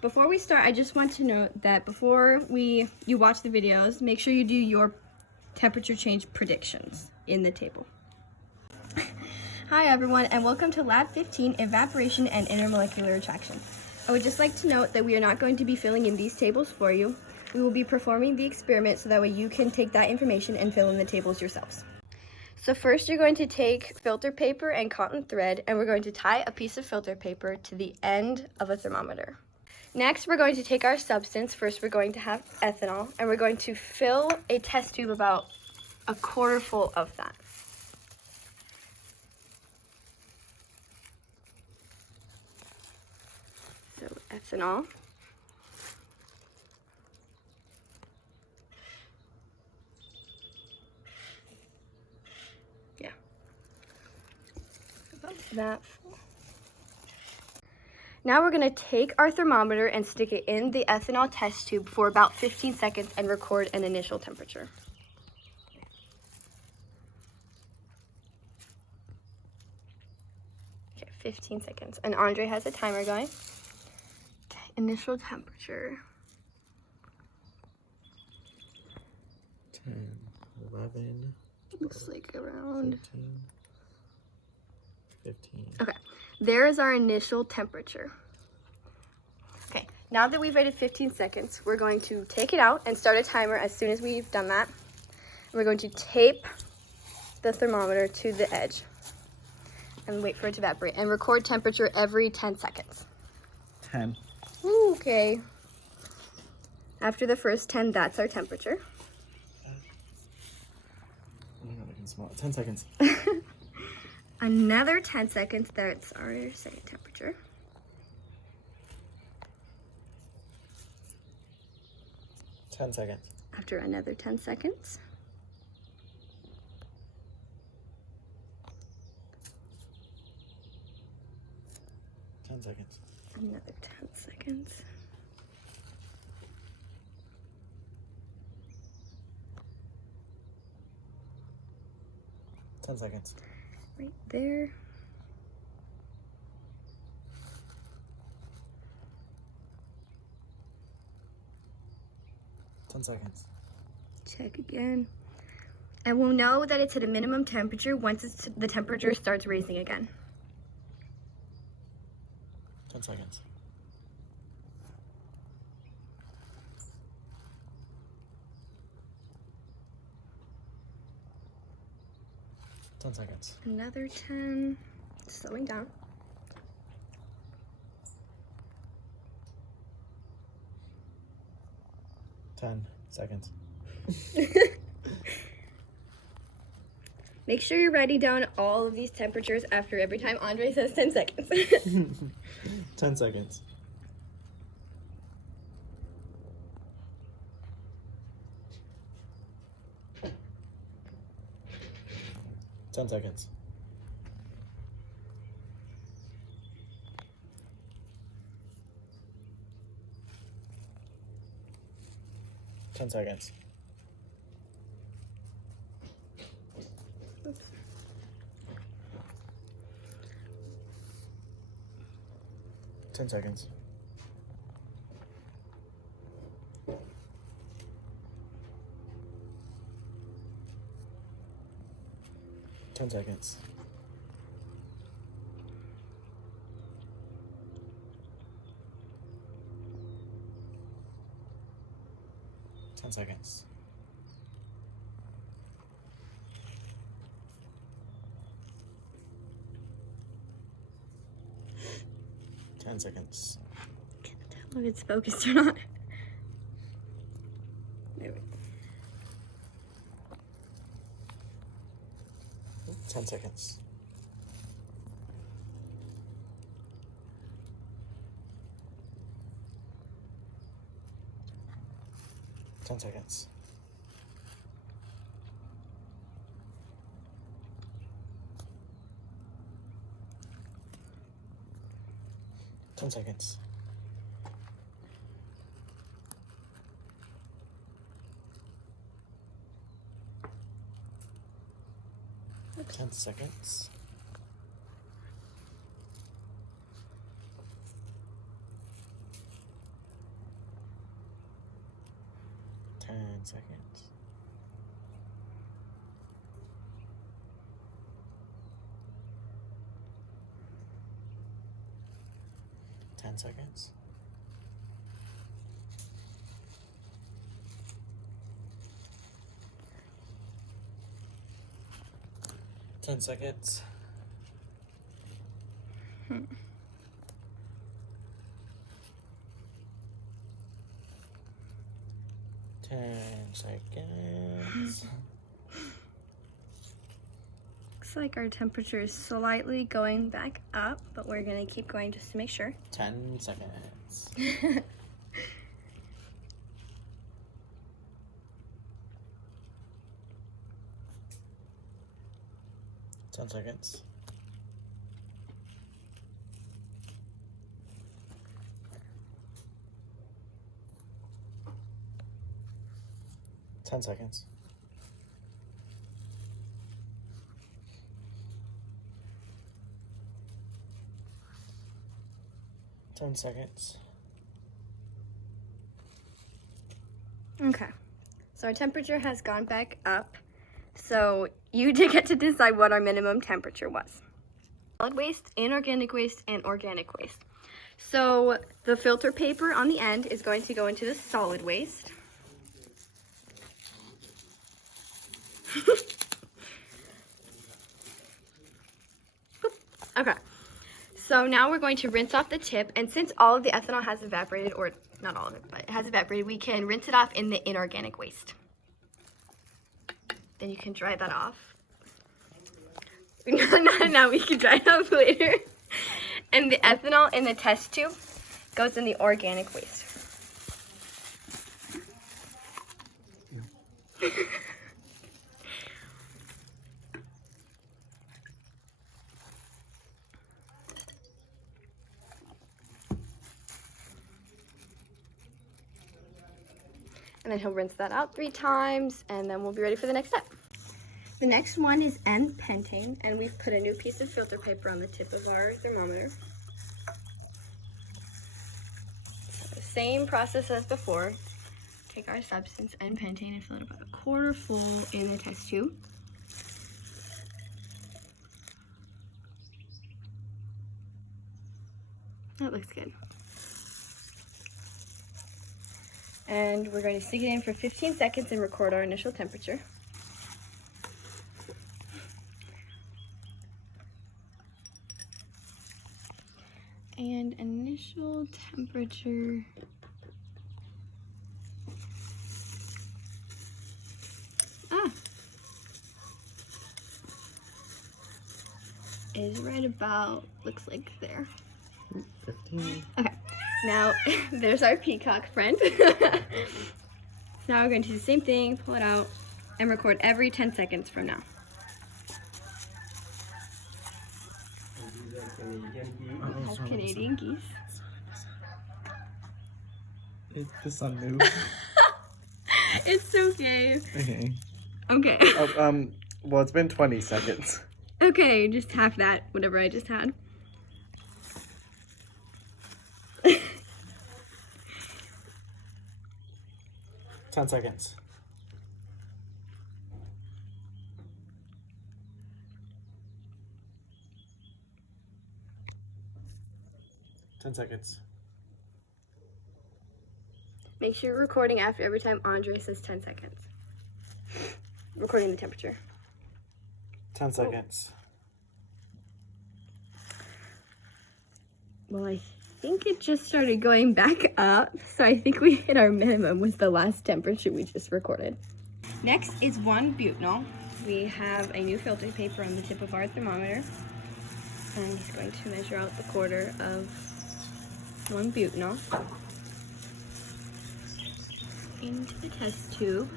before we start, I just want to note that before you watch the videos, make sure you do your temperature change predictions in the table. Hi everyone, and welcome to Lab 15, Evaporation and Intermolecular Attraction. I would just like to note that we are not going to be filling in these tables for you. We will be performing the experiment so that way you can take that information and fill in the tables yourselves. So first you're going to take filter paper and cotton thread, and we're going to tie a piece of filter paper to the end of a thermometer. Next, we're going to take our substance. First, we're going to have ethanol, and we're going to fill a test tube about a quarter full of that. So, ethanol. Yeah. About that full. Now we're going to take our thermometer and stick it in the ethanol test tube for about 15 seconds and record an initial temperature. Okay, 15 seconds. And Andre has a timer going. Okay, initial temperature. 10, 11. Looks like around 15. Okay, there is our initial temperature. Okay, now that we've waited 15 seconds, we're going to take it out and start a timer as soon as we've done that. We're going to tape the thermometer to the edge and wait for it to evaporate and record temperature every 10 seconds. 10. Ooh, okay. After the first 10, that's our temperature. Oh my god, I can smell it. 10 seconds. Another 10 seconds, that's our second temperature. Ten seconds. After another 10 seconds. Another 10 seconds. Right there. Check again. And we'll know that it's at a minimum temperature once the temperature starts raising again. 10 seconds. 10 seconds. Another 10. Slowing down. 10 seconds. Make sure you're writing down all of these temperatures after every time Andre says 10 seconds. 10 seconds. 10 seconds. 10 seconds. Oops. 10 seconds. 10 seconds. 10 seconds. 10 seconds. Can't tell if it's focused or not. There we go. 10 seconds. 10 seconds. 10 seconds. 10 seconds. 10 10 seconds. 10 seconds. 10 seconds. 10 seconds. Looks like our temperature is slightly going back up, but we're gonna keep going just to make sure. 10 seconds. 10 seconds. 10 seconds. 10 seconds. Okay, so our temperature has gone back up. So you did get to decide what our minimum temperature was. Solid waste, inorganic waste, and organic waste. So the filter paper on the end is going to go into the solid waste. Okay, so now we're going to rinse off the tip, and since all of the ethanol has evaporated, or not all of it, but it has evaporated, we can rinse it off in the inorganic waste. Then you can dry that off. Not now, we can dry it off later. And the ethanol in the test tube goes in the organic waste. And then he'll rinse that out 3 times, and then we'll be ready for the next step. The next one is N-pentane, and we've put a new piece of filter paper on the tip of our thermometer. So same process as before. Take our substance, N-pentane, and fill it about 1/4 full in the test tube. That looks good. And we're going to stick it in for 15 seconds and record our initial temperature. And initial temperature is right about, looks like there. 15. Okay, now there's our peacock friend. Now we're going to do the same thing, pull it out, and record every 10 seconds from now. Have Canadian geese. This on new. It's okay. Okay. Okay. Oh, well, it's been 20 seconds. Okay, just half that, whatever I just had. Ten seconds. 10 seconds. Make sure you're recording after every time Andre says 10 seconds. Recording the temperature. 10 seconds. Well, I think it just started going back up, so I think we hit our minimum with the last temperature we just recorded. Next is 1-butanol. We have a new filter paper on the tip of our thermometer, and he's going to measure out the 1/4 of 1-butanol into the test tube.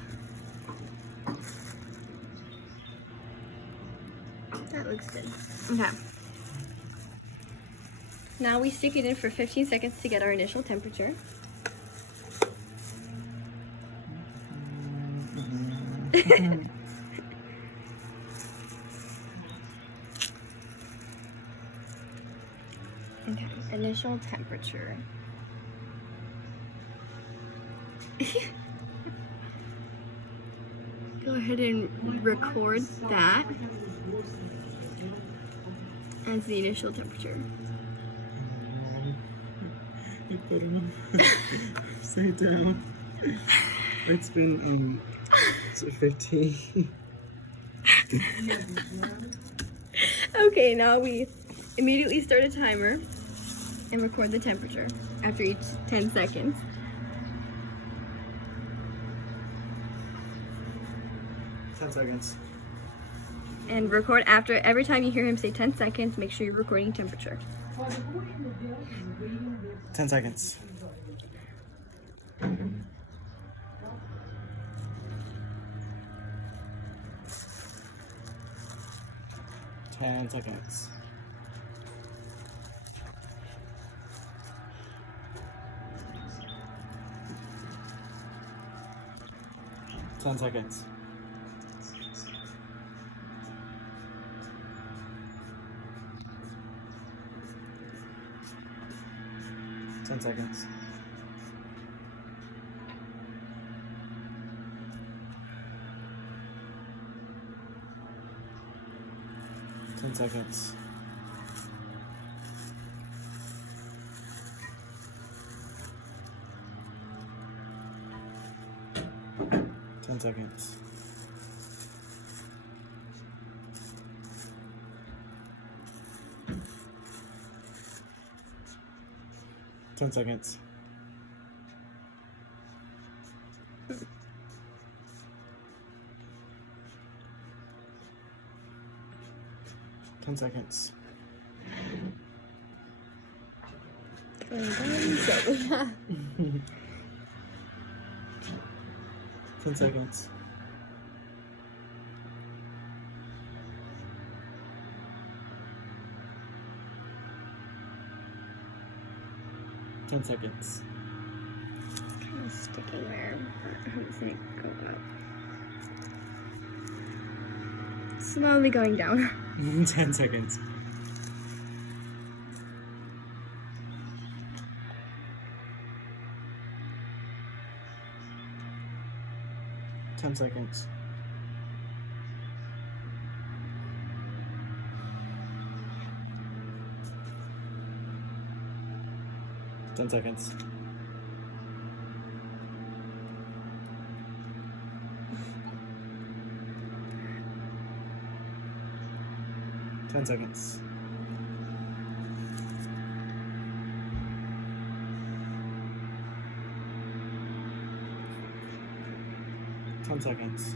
That looks good. Okay. Now we stick it in for 15 seconds to get our initial temperature. Okay, initial temperature. ahead and record that as the initial temperature. You put them upside down. It's been 15. Okay, now we immediately start a timer and record the temperature after each 10 seconds. Seconds. And record after every time you hear him say 10 seconds, make sure you're recording temperature. 10 seconds. 10 seconds. 10 seconds. 10 seconds. 10 seconds. 10 seconds. 10 seconds. 10 seconds. 10 seconds. 10 seconds. Kind of sticking there. I'm just gonna go up. Slowly going down. 10 seconds. 10 seconds. 10 seconds. 10 seconds. 10 seconds.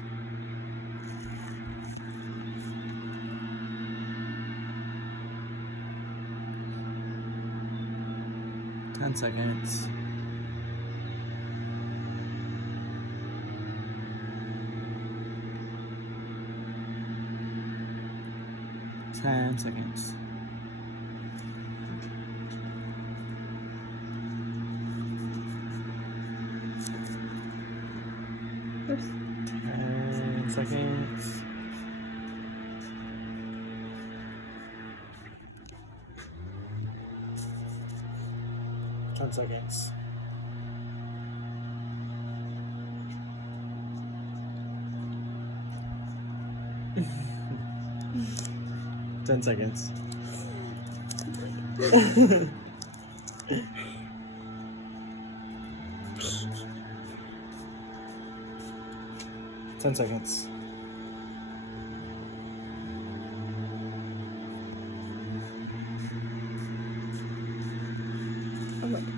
10 seconds. 10 seconds. 10 seconds. 10 seconds. 10 seconds. 10 seconds.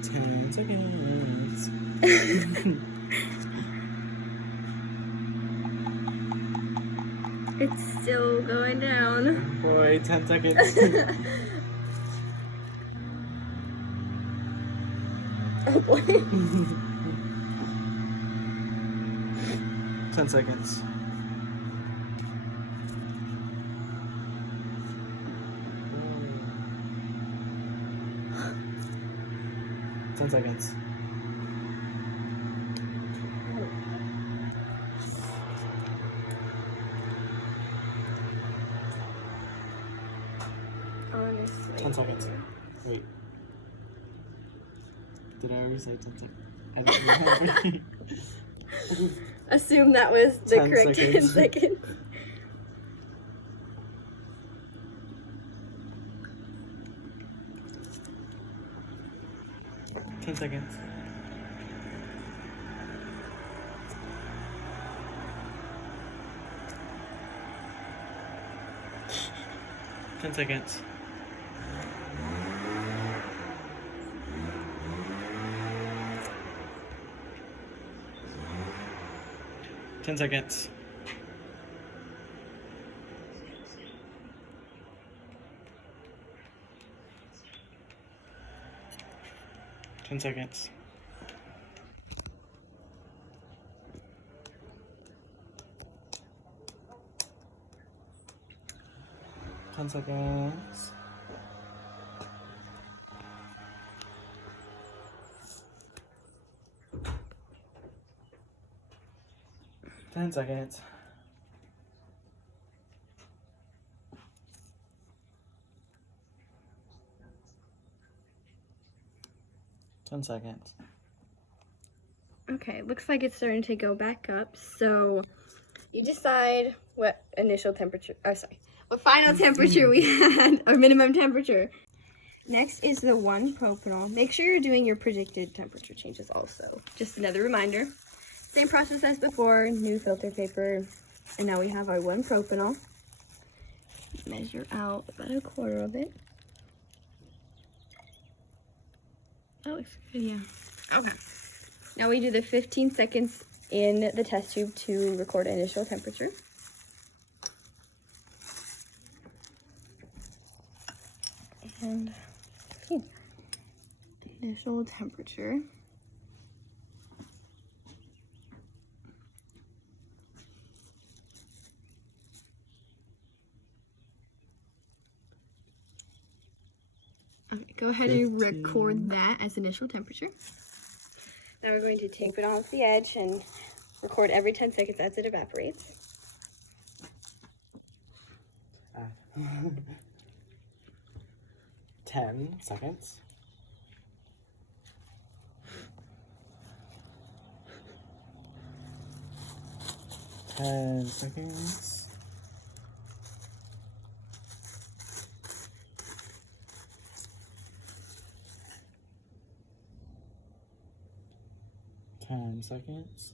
10 seconds. It's still going down. Boy, 10 seconds. Oh boy. 10 seconds. 10 seconds. Honestly. 10 seconds. Wait. Did I already say 10 seconds? I don't remember. assume that was the 10 correct 10 seconds. seconds. 10 seconds. 10 seconds. 10 seconds. 10 seconds. 10 seconds. 10 seconds. 10 seconds. Okay, looks like it's starting to go back up. So you decide what initial temperature, what final temperature we had, or minimum temperature. Next is the 1 propanol. Make sure you're doing your predicted temperature changes also. Just another reminder. Same process as before, new filter paper. And now we have our 1 propanol. Measure out about 1/4 of it. That looks good, yeah. Okay. Now we do the 15 seconds in the test tube to record initial temperature. And initial temperature. Okay, go ahead and record that as initial temperature. Now we're going to tape it off the edge and record every 10 seconds as it evaporates. 10 seconds. 10 seconds. 10 seconds.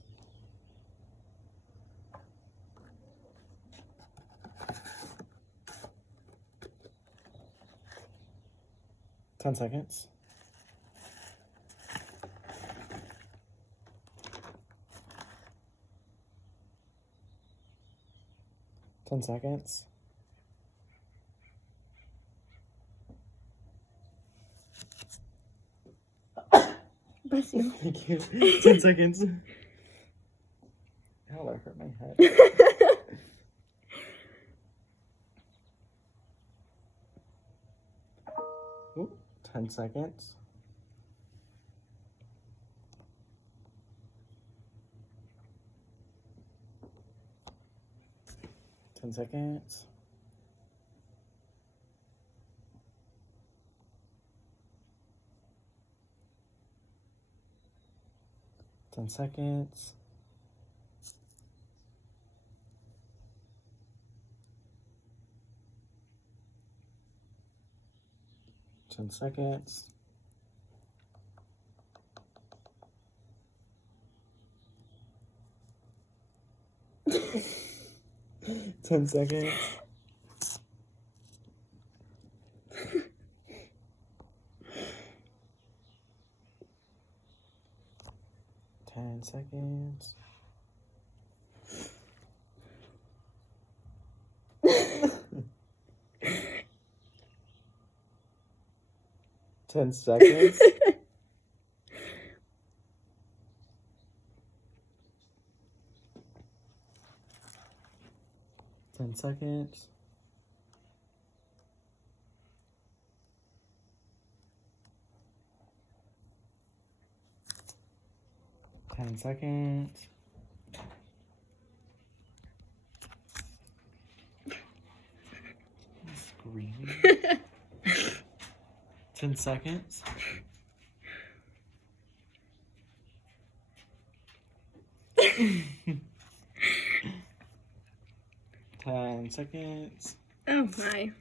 10 seconds. 10 seconds. Bless you. Thank you. 10 seconds. Ow, that hurt my head. Ooh, 10 seconds. 10 seconds. 10 seconds. 10 seconds. 10 seconds. 10 seconds. 10 seconds. 10 seconds. 10 seconds. Screaming. 10 seconds. 10 10 seconds. Oh my.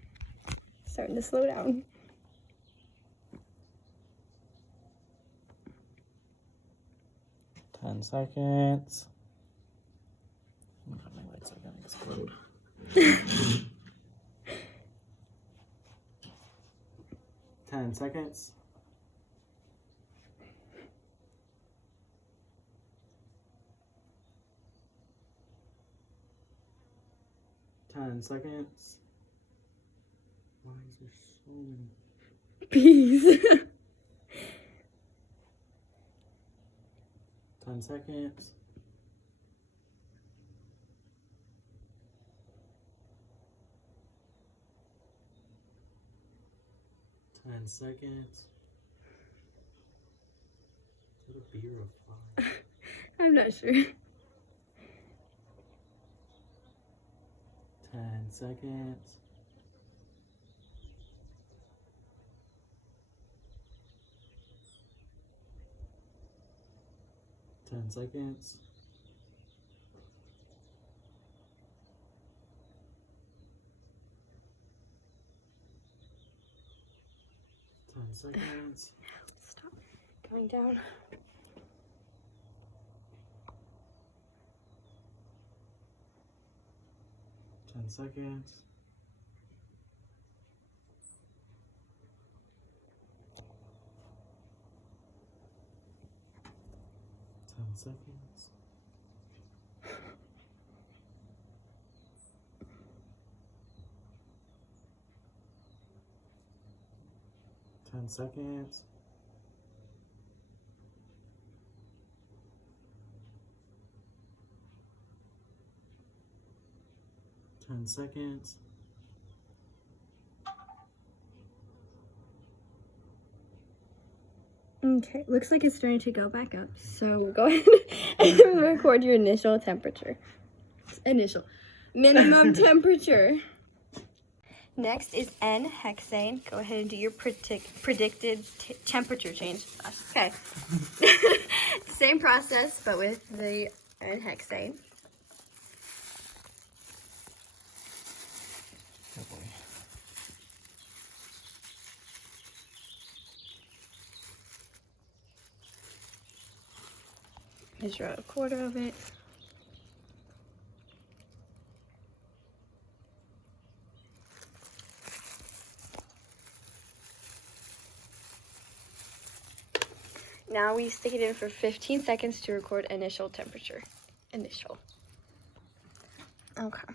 Starting to slow down. Ten seconds. Oh my God, my lights are gonna explode. 10 seconds. 10 seconds. Why is there so many? Peas. 10 seconds. 10 seconds. Is that a beer or a fly? I'm not sure. 10 seconds. 10 seconds. 10 seconds. Stop going down. 10 seconds. 10 seconds. 10 seconds. 10 seconds. Okay, looks like it's starting to go back up. So go ahead and record your initial temperature. Minimum temperature. Next is N-hexane. Go ahead and do your predicted temperature change. Okay. Same process, but with the N-hexane. Oh boy. Measure out a quarter of it. Now we stick it in for 15 seconds to record initial temperature. Initial. Okay.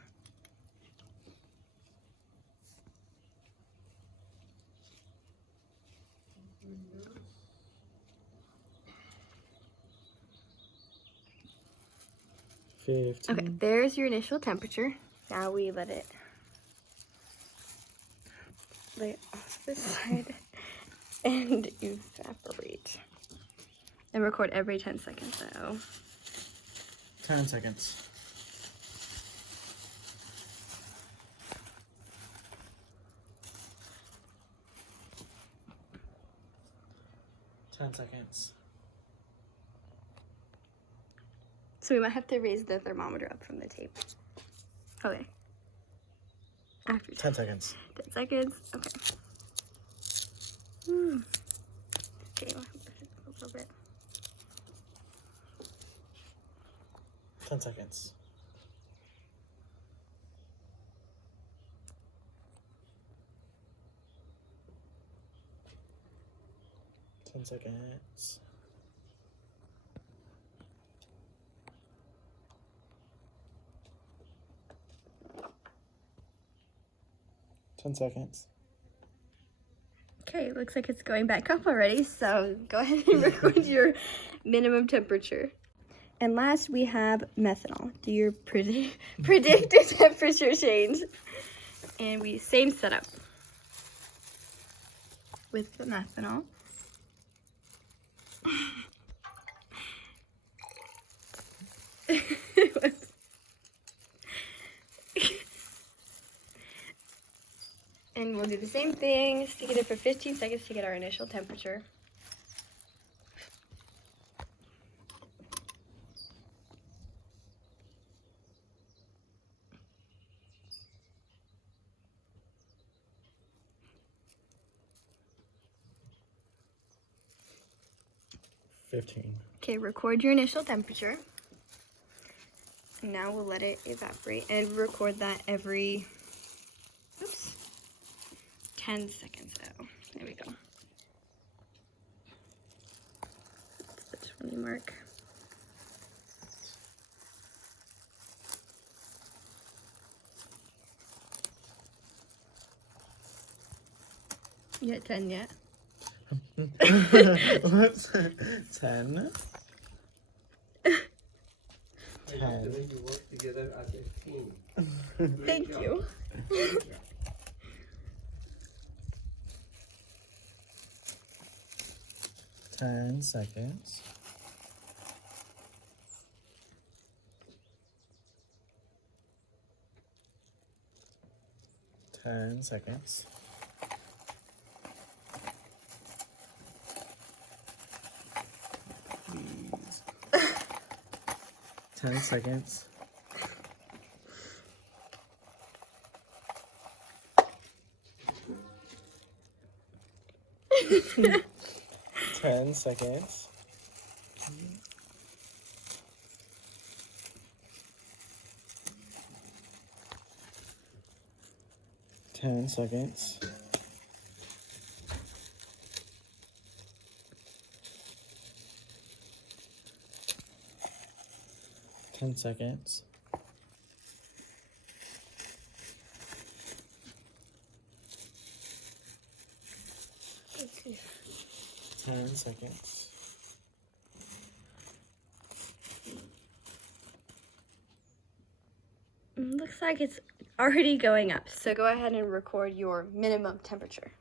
Okay, there's your initial temperature. Now we let it lay off the side and evaporate. And record every 10 seconds though. 10 seconds. 10 seconds. So we might have to raise the thermometer up from the tape. Okay. After 10 seconds. 10 seconds. Okay. Okay, we'll have to push it a little bit. 10 seconds. 10 seconds. 10 seconds. Okay, looks like it's going back up already, so go ahead and record your minimum temperature. And last we have methanol. Do your predicted temperature change. And we same setup with the methanol. And we'll do the same thing, stick it in for 15 seconds to get our initial temperature. 15. Okay, record your initial temperature. And now we'll let it evaporate and record that every, 10 seconds. Oh, there we go. That's the 20 mark. You hit 10 yet? What's 10? 10. You work together as a team. Thank you. 10 seconds. 10 seconds. Please. 10 seconds. 10 seconds. 10 seconds. 10 seconds. 10 seconds. Looks like it's already going up. So go ahead and record your minimum temperature.